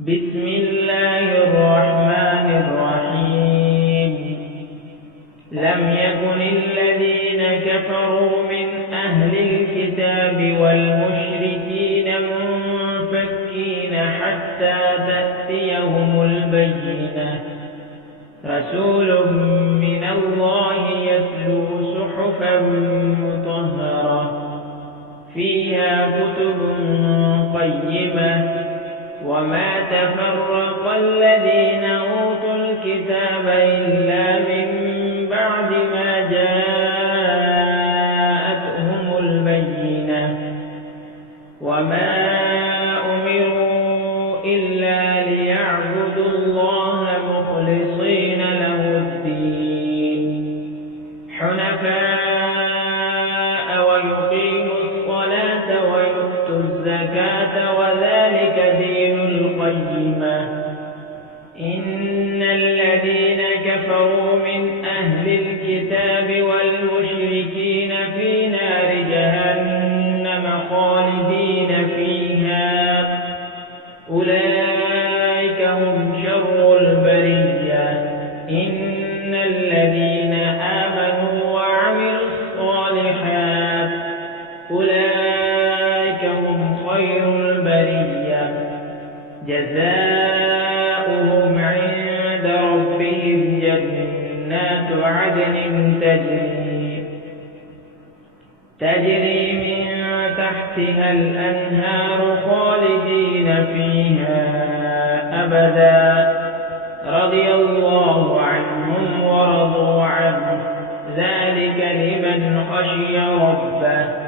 بسم الله الرحمن الرحيم. لم يكن الذين كفروا من أهل الكتاب والمشركين منفكين حتى تأتيهم البينة، رسول من الله يتلو صحفا مطهرة فيها كتب قيمة، وما تفرق الذين أوتوا الكتاب إلا من بعد ما جاءتهم البينة، وما أمروا إلا ليعبدوا الله مخلصين له الدين حنفاء ويقيموا الصلاة ويؤتوا الزكاة وذلك دين القيمة. إن الذين كفروا من أهل الكتاب والمشركين في نار جهنم خالدين فيها، أولئك هم شر البرية. إن الذين آمنوا وعملوا الصالحات أولئك هم خير البرية، جزاؤهم عند ربهم جنات عدن تجري من تحتها الأنهار خالدين فيها أبدا، رضي الله عنهم ورضوا عنه، ذلك لمن خشي ربه.